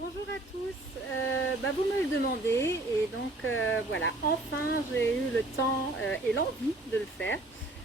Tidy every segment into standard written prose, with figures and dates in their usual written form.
Bonjour à tous. Vous me le demandez et donc voilà, enfin j'ai eu le temps et l'envie de le faire.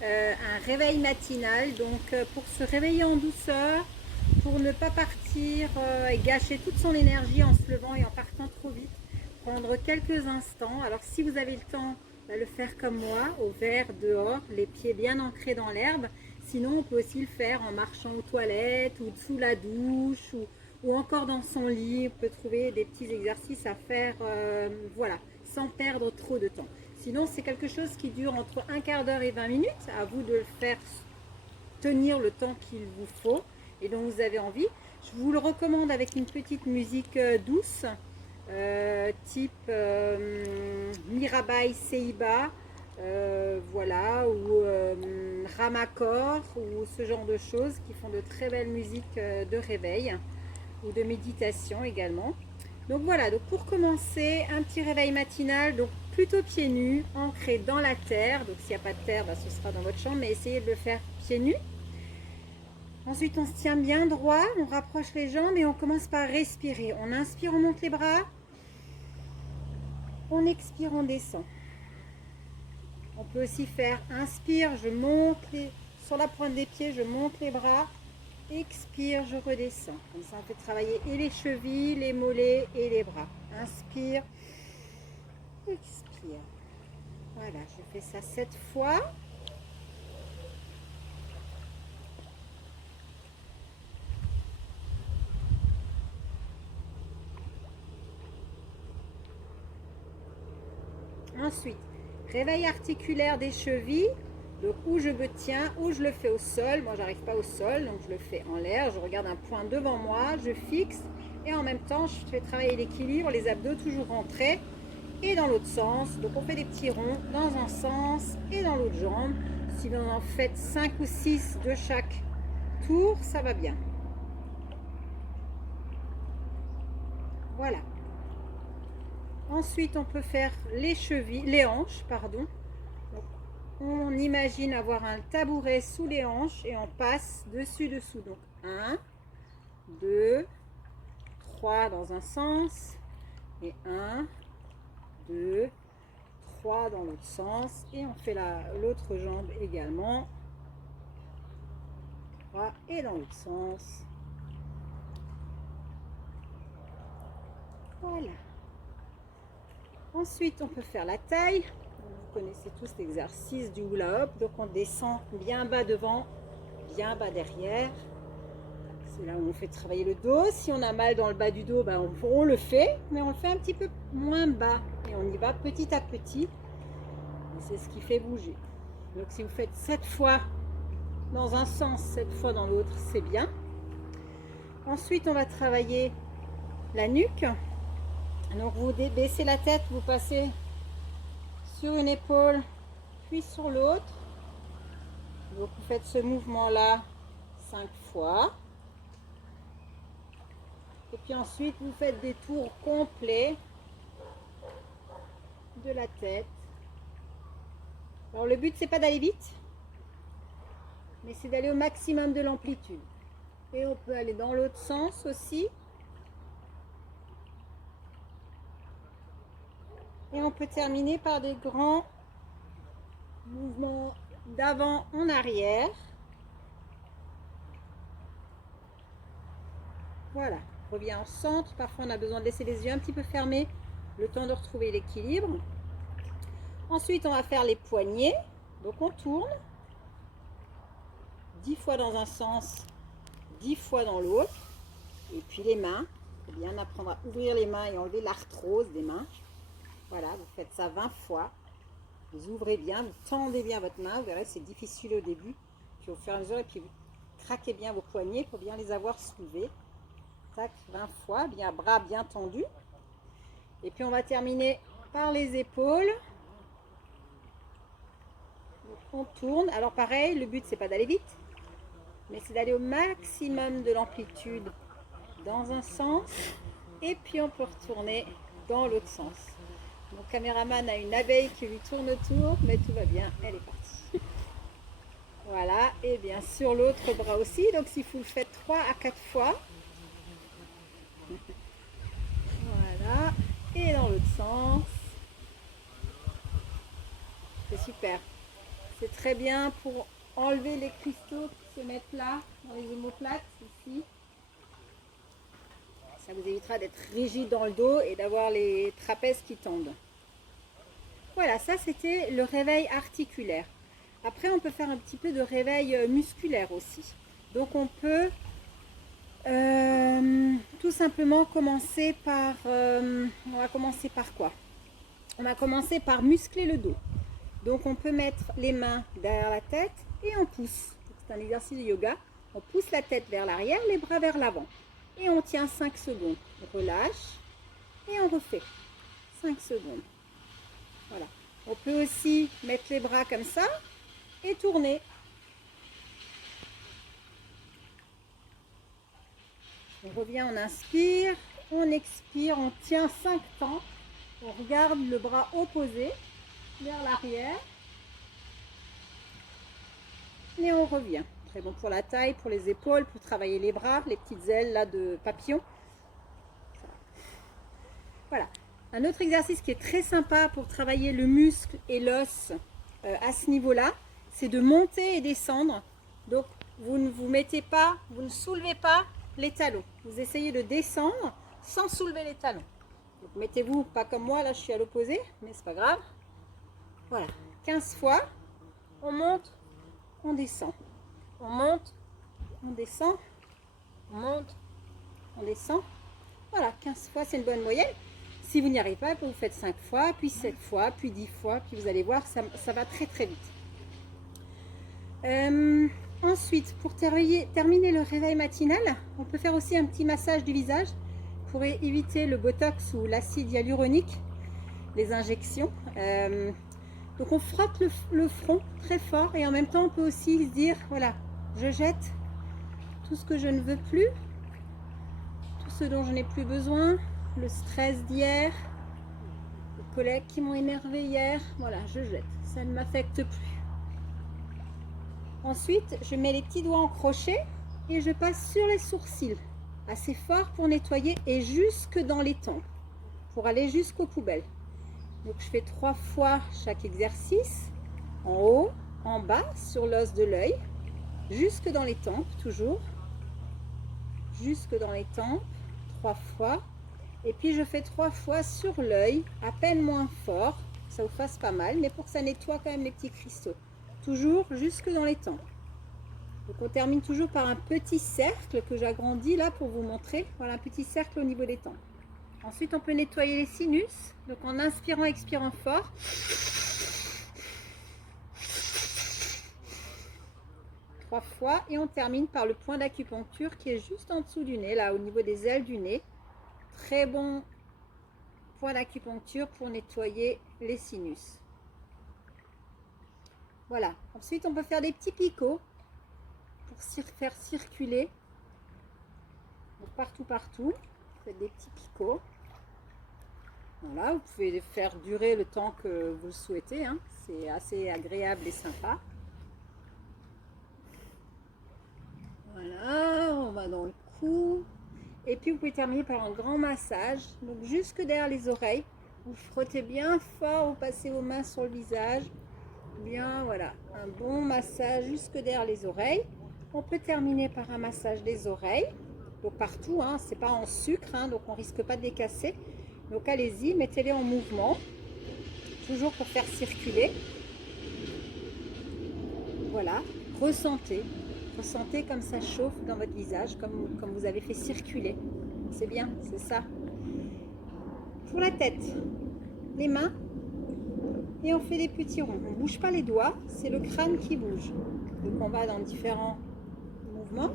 Un réveil matinal, donc pour se réveiller en douceur, pour ne pas partir et gâcher toute son énergie en se levant et en partant trop vite. Prendre quelques instants. Alors si vous avez le temps, le faire comme moi, au vert, dehors, les pieds bien ancrés dans l'herbe. Sinon, on peut aussi le faire en marchant aux toilettes ou sous la douche ou encore dans son lit. On peut trouver des petits exercices à faire voilà, sans perdre trop de temps. Sinon, c'est quelque chose qui dure entre un quart d'heure et 20 minutes. À vous de le faire tenir le temps qu'il vous faut et dont vous avez envie. Je vous le recommande avec une petite musique douce, type Mirabai Seiba, voilà, ou Ramakor, ou ce genre de choses qui font de très belles musiques de réveil ou de méditation également. Donc voilà, donc pour commencer, un petit réveil matinal, donc plutôt pieds nus, ancré dans la terre. Donc s'il n'y a pas de terre, ce sera dans votre chambre, mais essayez de le faire pieds nus. Ensuite, on se tient bien droit, on rapproche les jambes et on commence par respirer. On inspire, on monte les bras. On expire, on descend. On peut aussi faire inspire, je monte sur la pointe des pieds, je monte les bras. Expire, je redescends. Comme ça, on fait travailler et les chevilles, les mollets et les bras. Inspire, expire. Voilà, je fais ça 7 fois. Ensuite, réveil articulaire des chevilles. Donc, où je me tiens, ou je le fais au sol. Moi, j'arrive pas au sol, donc je le fais en l'air. Je regarde un point devant moi, je fixe. Et en même temps, je fais travailler l'équilibre, les abdos toujours rentrés. Et dans l'autre sens. Donc, on fait des petits ronds dans un sens et dans l'autre jambe. Si vous en faites 5 ou 6 de chaque tour, ça va bien. Voilà. Ensuite, on peut faire les chevilles, les hanches, pardon. Donc, on imagine avoir un tabouret sous les hanches et on passe dessus-dessous. Donc 1, 2, 3 dans un sens et 1, 2, 3 dans l'autre sens. Et on fait l'autre jambe également. 3 et dans l'autre sens. Voilà. Ensuite, on peut faire la taille. Vous connaissez tous l'exercice du hula hoop. Donc, on descend bien bas devant, bien bas derrière. C'est là où on fait travailler le dos. Si on a mal dans le bas du dos, on le fait, mais on le fait un petit peu moins bas. Et on y va petit à petit. C'est ce qui fait bouger. Donc, si vous faites 7 fois dans un sens, 7 fois dans l'autre, c'est bien. Ensuite, on va travailler la nuque. Donc, vous baissez la tête, vous passez sur une épaule, puis sur l'autre. Donc, vous faites ce mouvement-là 5 fois. Et puis ensuite, vous faites des tours complets de la tête. Alors, le but, c'est pas d'aller vite, mais c'est d'aller au maximum de l'amplitude. Et on peut aller dans l'autre sens aussi. Et on peut terminer par des grands mouvements d'avant en arrière. Voilà, on revient en centre. Parfois, on a besoin de laisser les yeux un petit peu fermés, le temps de retrouver l'équilibre. Ensuite, on va faire les poignets. Donc, on tourne 10 fois dans un sens, 10 fois dans l'autre. Et puis les mains, il faut bien apprendre à ouvrir les mains et enlever l'arthrose des mains. Voilà, vous faites ça 20 fois. Vous ouvrez bien, vous tendez bien votre main. Vous verrez, c'est difficile au début. Puis au fur et à mesure, et puis vous craquez bien vos poignets pour bien les avoir soulevés. Tac, 20 fois, bien bras bien tendus. Et puis on va terminer par les épaules. Donc, on tourne. Alors pareil, le but c'est pas d'aller vite, mais c'est d'aller au maximum de l'amplitude dans un sens. Et puis on peut retourner dans l'autre sens. Mon caméraman a une abeille qui lui tourne autour, mais tout va bien, elle est partie. Voilà, et bien sur l'autre bras aussi. Donc si vous le faites 3 à 4 fois, super. C'est très bien pour enlever les cristaux qui se mettent là, dans les omoplates, ici. Ça vous évitera d'être rigide dans le dos et d'avoir les trapèzes qui tendent. Voilà, ça c'était le réveil articulaire. Après, on peut faire un petit peu de réveil musculaire aussi. Donc on peut tout simplement commencer par... on va commencer par quoi? On va commencer par muscler le dos. Donc on peut mettre les mains derrière la tête et on pousse. C'est un exercice de yoga. On pousse la tête vers l'arrière, les bras vers l'avant. Et on tient 5 secondes. On relâche et on refait. 5 secondes. Voilà. On peut aussi mettre les bras comme ça et tourner. On revient, on inspire, on expire, on tient 5 temps. On regarde le bras opposé vers l'arrière. Et on revient. Très bon pour la taille, pour les épaules, pour travailler les bras, les petites ailes là de papillon. Voilà. Un autre exercice qui est très sympa pour travailler le muscle et l'os à ce niveau-là, c'est de monter et descendre. Donc vous ne vous mettez pas, vous ne soulevez pas les talons. Vous essayez de descendre sans soulever les talons. Donc mettez-vous pas comme moi, là je suis à l'opposé, mais c'est pas grave. Voilà, 15 fois, on monte, on descend. On monte, on descend, on monte, on descend. Voilà, 15 fois, c'est une bonne moyenne. Si vous n'y arrivez pas, vous faites 5 fois, puis 7 fois, puis 10 fois, puis vous allez voir, ça va très très vite. Ensuite, pour terminer le réveil matinal, on peut faire aussi un petit massage du visage pour éviter le botox ou l'acide hyaluronique, les injections. Donc on frotte le front très fort et en même temps on peut aussi se dire, voilà, je jette tout ce que je ne veux plus, tout ce dont je n'ai plus besoin, le stress d'hier, les collègues qui m'ont énervé hier, voilà, je jette, ça ne m'affecte plus. Ensuite, je mets les petits doigts en crochet et je passe sur les sourcils, assez fort pour nettoyer et jusque dans les tempes, pour aller jusqu'aux poubelles. Donc je fais 3 fois chaque exercice, en haut, en bas, sur l'os de l'œil, jusque dans les tempes, toujours, jusque dans les tempes, 3 fois. Et puis je fais 3 fois sur l'œil, à peine moins fort, que ça vous fasse pas mal, mais pour que ça nettoie quand même les petits cristaux. Toujours jusque dans les tempes. Donc on termine toujours par un petit cercle que j'agrandis là pour vous montrer. Voilà, un petit cercle au niveau des tempes. Ensuite on peut nettoyer les sinus, donc en inspirant, expirant fort. 3 fois et on termine par le point d'acupuncture qui est juste en dessous du nez, là au niveau des ailes du nez. Très bon point d'acupuncture pour nettoyer les sinus. Voilà, ensuite on peut faire des petits picots pour faire circuler. Donc partout, faites des petits picots. Voilà, vous pouvez les faire durer le temps que vous le souhaitez, hein. C'est assez agréable et sympa. Voilà, on va dans le cou. Et puis vous pouvez terminer par un grand massage, donc jusque derrière les oreilles. Vous frottez bien fort, vous passez vos mains sur le visage. Bien, voilà, un bon massage jusque derrière les oreilles. On peut terminer par un massage des oreilles, donc partout, hein, c'est pas en sucre, hein, donc on risque pas de les casser. Donc allez-y, mettez-les en mouvement, toujours pour faire circuler. Voilà, ressentez comme ça chauffe dans votre visage, comme vous avez fait circuler. C'est bien, c'est ça. Pour la tête, les mains. Et on fait des petits ronds. On ne bouge pas les doigts, c'est le crâne qui bouge. Donc on va dans différents mouvements,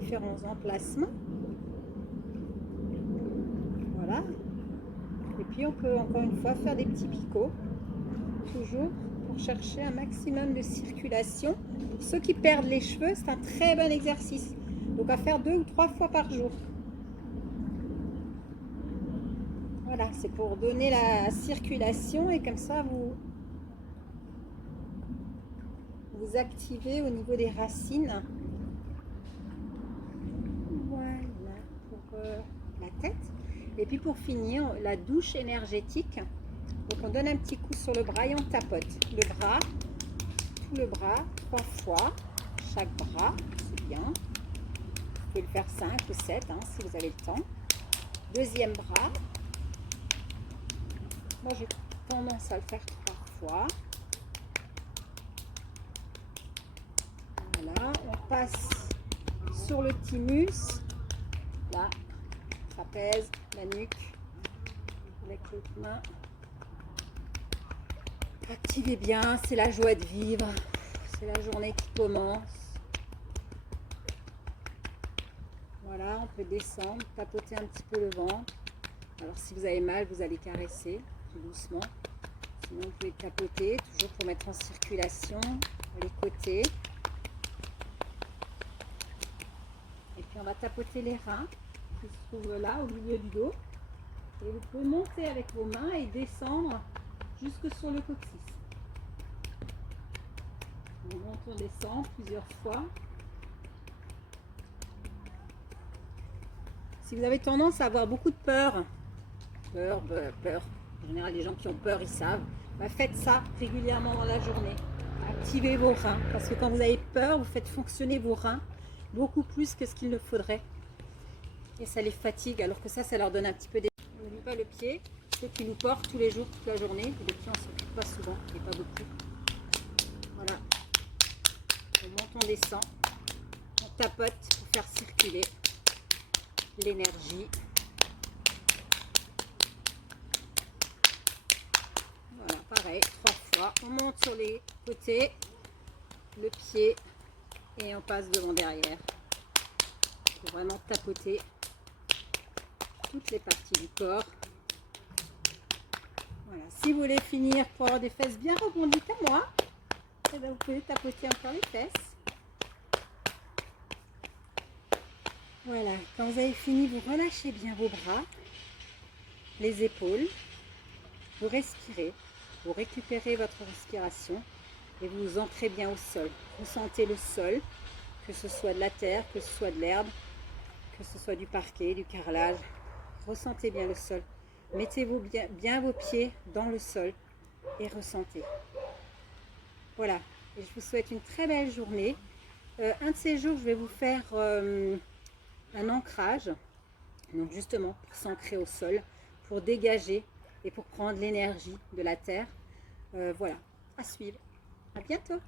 différents emplacements. Voilà. Et puis on peut encore une fois faire des petits picots, toujours pour chercher un maximum de circulation. Pour ceux qui perdent les cheveux, c'est un très bon exercice. Donc à faire 2 ou 3 fois par jour. Voilà, c'est pour donner la circulation et comme ça vous activez au niveau des racines. Voilà pour la tête. Et puis pour finir, la douche énergétique. Donc on donne un petit coup sur le bras et on tapote. Le bras, tout le bras, 3 fois. Chaque bras, c'est bien. Vous pouvez le faire 5 ou 7 hein, si vous avez le temps. Deuxième bras. Moi j'ai tendance à le faire 3 fois. Voilà, on passe sur le thymus. Là, trapèze, la nuque. Avec l'autre main. Activez bien, c'est la joie de vivre. C'est la journée qui commence. Voilà, on peut descendre, tapoter un petit peu le ventre. Alors si vous avez mal, vous allez caresser tout doucement. Sinon, vous pouvez tapoter, toujours pour mettre en circulation les côtés. Et puis on va tapoter les reins qui se trouvent là, au milieu du dos. Et vous pouvez monter avec vos mains et descendre jusque sur le coccyx. On monte, on descend plusieurs fois. Si vous avez tendance à avoir beaucoup de peur, en général les gens qui ont peur ils savent, bah faites ça régulièrement dans la journée. Activez vos reins, parce que quand vous avez peur, vous faites fonctionner vos reins beaucoup plus que ce qu'il ne faudrait. Et ça les fatigue, alors que ça leur donne un petit peu d'énergie. On n'oublie pas le pied, ceux qui nous portent tous les jours, toute la journée. Et le pied, on ne s'occupe pas souvent, et pas beaucoup. Voilà. On monte, on descend. On tapote pour faire circuler l'énergie. Voilà, pareil, 3 fois. On monte sur les côtés, le pied, et on passe devant derrière. Pour vraiment tapoter toutes les parties du corps. Voilà. Si vous voulez finir pour avoir des fesses bien rebondies comme moi, et bien vous pouvez tapoter encore les fesses. Voilà, quand vous avez fini, vous relâchez bien vos bras, les épaules, vous respirez, vous récupérez votre respiration et vous vous ancrez bien au sol. Ressentez le sol, que ce soit de la terre, que ce soit de l'herbe, que ce soit du parquet, du carrelage. Ressentez bien le sol. Mettez-vous bien vos pieds dans le sol et ressentez. Voilà, et je vous souhaite une très belle journée. Un de ces jours, je vais vous faire un ancrage, donc justement pour s'ancrer au sol, pour dégager et pour prendre l'énergie de la terre. Voilà, à suivre. À bientôt.